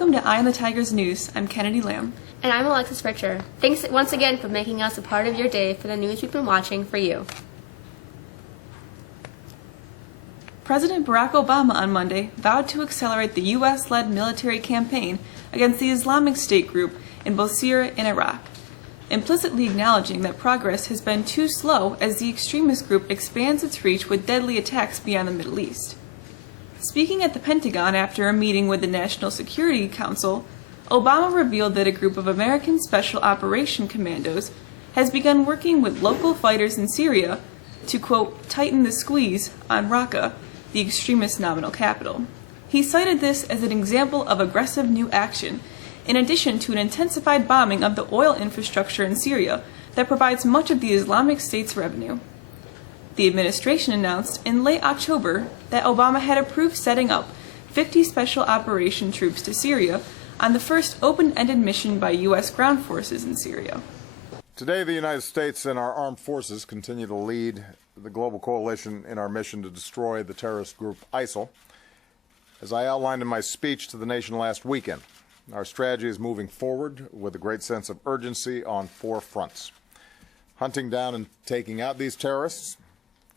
Welcome to Eye on the Tigers News. I'm Kennedy Lamb. And I'm Alexis Richer. Thanks once again for making us a part of your day for the news we've been watching for you. President Barack Obama on Monday vowed to accelerate the U.S.-led military campaign against the Islamic State group in both Syria and Iraq, implicitly acknowledging that progress has been too slow as the extremist group expands its reach with deadly attacks beyond the Middle East. Speaking at the Pentagon after a meeting with the National Security Council, Obama revealed that a group of American Special Operation Commandos has begun working with local fighters in Syria to, quote, tighten the squeeze on Raqqa, the extremist nominal capital. He cited this as an example of aggressive new action, in addition to an intensified bombing of the oil infrastructure in Syria that provides much of the Islamic State's revenue. The administration announced in late October that Obama had approved setting up 50 special operation troops to Syria on the first open-ended mission by U.S. ground forces in Syria. Today, the United States and our armed forces continue to lead the global coalition in our mission to destroy the terrorist group ISIL. As I outlined in my speech to the nation last weekend, our strategy is moving forward with a great sense of urgency on 4 fronts: hunting down and taking out these terrorists,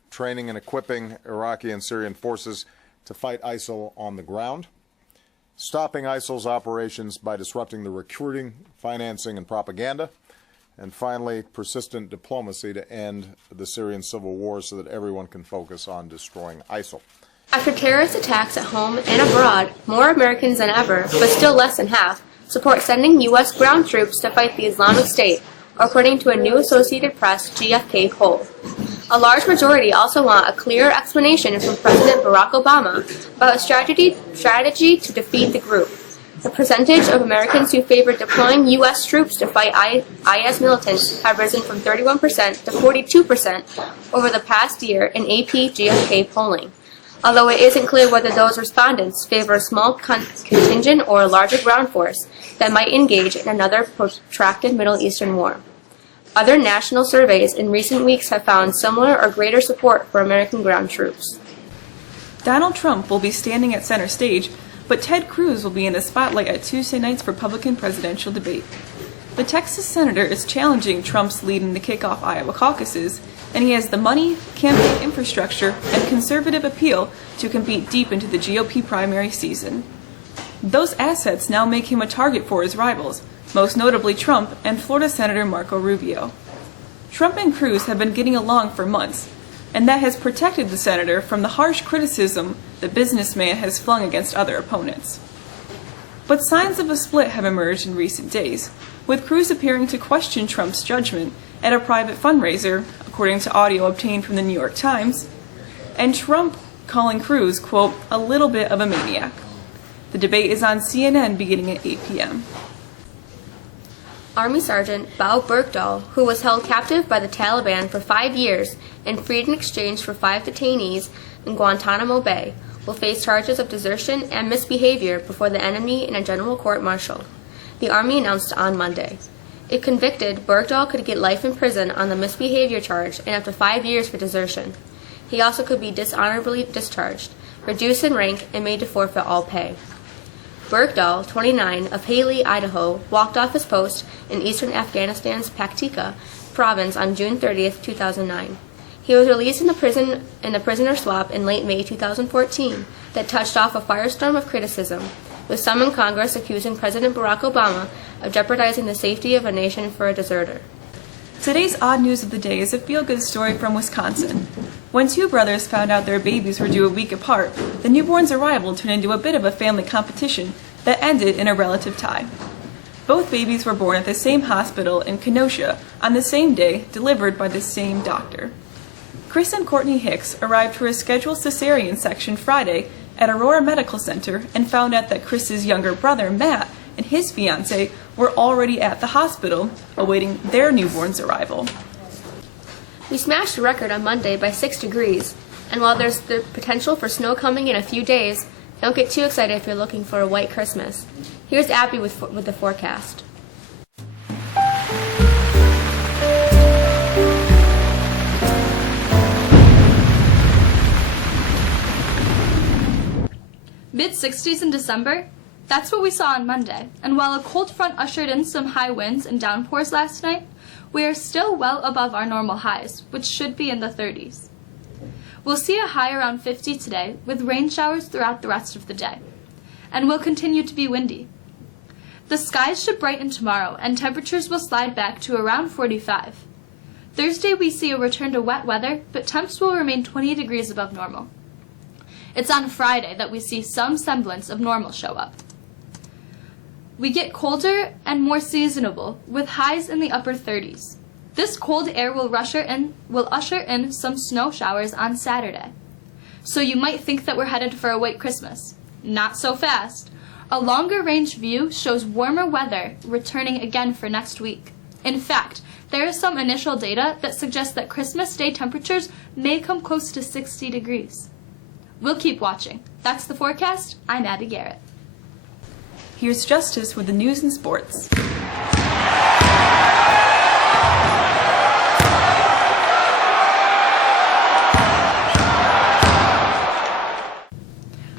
training and equipping Iraqi and Syrian forces to fight ISIL on the ground, stopping ISIL's operations by disrupting the recruiting, financing, and propaganda, and finally, persistent diplomacy to end the Syrian civil war so that everyone can focus on destroying ISIL. After terrorist attacks at home and abroad, more Americans than ever, but still less than half, support sending U.S. ground troops to fight the Islamic State, according to a new Associated Press GFK poll. A large majority also want a clear explanation from President Barack Obama about a strategy to defeat the group. The percentage of Americans who favor deploying U.S. troops to fight IS militants have risen from 31% to 42% over the past year in AP GFK polling, although it isn't clear whether those respondents favor a small contingent or a larger ground force that might engage in another protracted Middle Eastern war. Other national surveys in recent weeks have found similar or greater support for American ground troops. Donald Trump will be standing at center stage, but Ted Cruz will be in the spotlight at Tuesday night's Republican presidential debate. The Texas senator is challenging Trump's lead in the kickoff Iowa caucuses, and he has the money, campaign infrastructure, and conservative appeal to compete deep into the GOP primary season. Those assets now make him a target for his rivals, most notably Trump and Florida Senator Marco Rubio. Trump and Cruz have been getting along for months, and that has protected the senator from the harsh criticism the businessman has flung against other opponents. But signs of a split have emerged in recent days, with Cruz appearing to question Trump's judgment at a private fundraiser, according to audio obtained from the New York Times, and Trump calling Cruz, quote, a little bit of a maniac. The debate is on CNN beginning at 8 p.m. Army Sergeant Bao Bergdahl, who was held captive by the Taliban for 5 years and freed in exchange for 5 detainees in Guantanamo Bay, will face charges of desertion and misbehavior before the enemy in a general court-martial, the Army announced on Monday. If convicted, Bergdahl could get life in prison on the misbehavior charge and up to 5 years for desertion. He also could be dishonorably discharged, reduced in rank, and made to forfeit all pay. Bergdahl, 29, of Haley, Idaho, walked off his post in eastern Afghanistan's Paktika province on June 30, 2009. He was released in the prisoner swap in late May 2014 that touched off a firestorm of criticism, with some in Congress accusing President Barack Obama of jeopardizing the safety of a nation for a deserter. Today's odd news of the day is a feel-good story from Wisconsin. When 2 brothers found out their babies were due a week apart, the newborn's arrival turned into a bit of a family competition that ended in a relative tie. Both babies were born at the same hospital in Kenosha on the same day, delivered by the same doctor. Chris and Courtney Hicks arrived for a scheduled cesarean section Friday at Aurora Medical Center and found out that Chris's younger brother, Matt, and his fiancée were already at the hospital, awaiting their newborn's arrival. We smashed the record on Monday by 6 degrees, and while there's the potential for snow coming in a few days, don't get too excited if you're looking for a white Christmas. Here's Abby with the forecast. Mid-60s in December, That's what we saw on Monday, and while a cold front ushered in some high winds and downpours last night, we are still well above our normal highs, which should be in the 30s. We'll see a high around 50 today, with rain showers throughout the rest of the day, and will continue to be windy. The skies should brighten tomorrow, and temperatures will slide back to around 45. Thursday we see a return to wet weather, but temps will remain 20 degrees above normal. It's on Friday that we see some semblance of normal show up. We get colder and more seasonable, with highs in the upper 30s. This cold air will usher in some snow showers on Saturday. So you might think that we're headed for a white Christmas. Not so fast. A longer range view shows warmer weather returning again for next week. In fact, there is some initial data that suggests that Christmas Day temperatures may come close to 60 degrees. We'll keep watching. That's the forecast. I'm Abby Garrett. Here's Justice with the news and sports.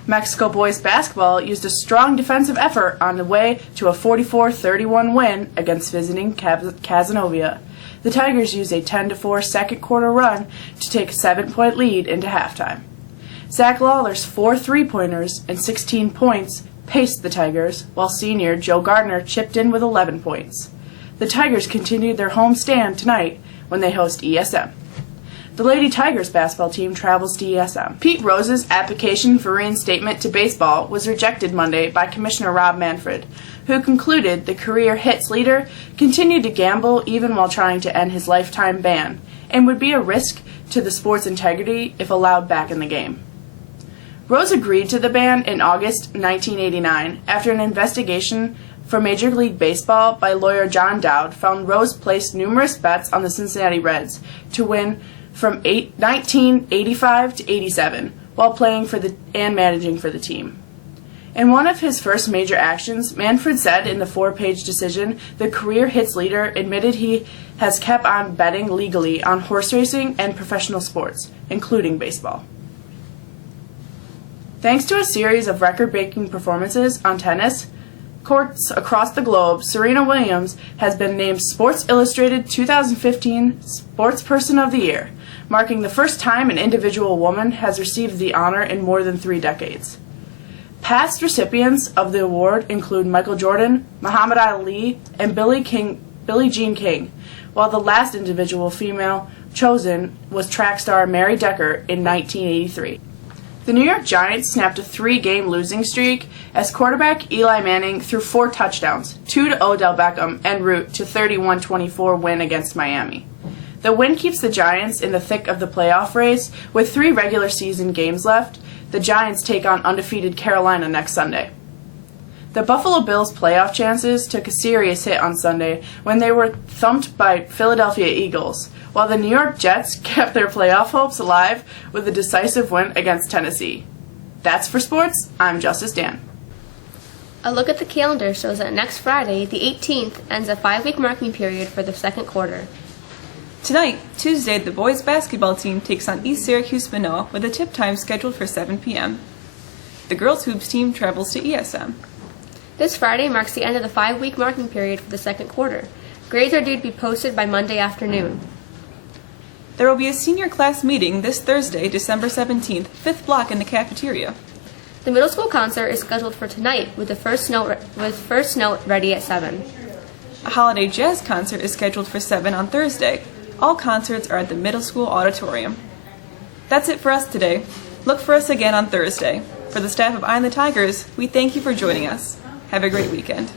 Mexico boys basketball used a strong defensive effort on the way to a 44-31 win against visiting Casanova. The Tigers used a 10-4 second quarter run to take a 7-point lead into halftime. Zach Lawler's 4 3-pointers and 16 points paced the Tigers, while senior Joe Gardner chipped in with 11 points. The Tigers continued their home stand tonight when they host ESM. The Lady Tigers basketball team travels to ESM. Pete Rose's application for reinstatement to baseball was rejected Monday by Commissioner Rob Manfred, who concluded the career hits leader continued to gamble even while trying to end his lifetime ban, and would be a risk to the sport's integrity if allowed back in the game. Rose agreed to the ban in August 1989 after an investigation for Major League Baseball by lawyer John Dowd found Rose placed numerous bets on the Cincinnati Reds to win from 1985 to 87 while playing for and managing for the team. In one of his first major actions, Manfred said in the 4-page decision the career hits leader admitted he has kept on betting legally on horse racing and professional sports, including baseball. Thanks to a series of record-breaking performances on tennis courts across the globe, Serena Williams has been named Sports Illustrated 2015 Sportsperson of the Year, marking the first time an individual woman has received the honor in more than 3 decades. Past recipients of the award include Michael Jordan, Muhammad Ali, and Billie Jean King, while the last individual female chosen was track star Mary Decker in 1983. The New York Giants snapped a 3-game losing streak as quarterback Eli Manning threw 4 touchdowns, 2 to Odell Beckham, en route to 31-24 win against Miami. The win keeps the Giants in the thick of the playoff race. With 3 regular season games left, the Giants take on undefeated Carolina next Sunday. The Buffalo Bills' playoff chances took a serious hit on Sunday when they were thumped by Philadelphia Eagles, while the New York Jets kept their playoff hopes alive with a decisive win against Tennessee. That's for sports. I'm Justice Dan. A look at the calendar shows that next Friday, the 18th, ends a 5-week marking period for the second quarter. Tonight, Tuesday, the boys basketball team takes on East Syracuse Manoa with a tip time scheduled for 7 p.m. The girls hoops team travels to ESM. This Friday marks the end of the 5-week marking period for the second quarter. Grades are due to be posted by Monday afternoon. There will be a senior class meeting this Thursday, December 17th, 5th block in the cafeteria. The middle school concert is scheduled for tonight with first note ready at 7. A holiday jazz concert is scheduled for 7 on Thursday. All concerts are at the middle school auditorium. That's it for us today. Look for us again on Thursday. For the staff of Eye on the Tigers, we thank you for joining us. Have a great weekend.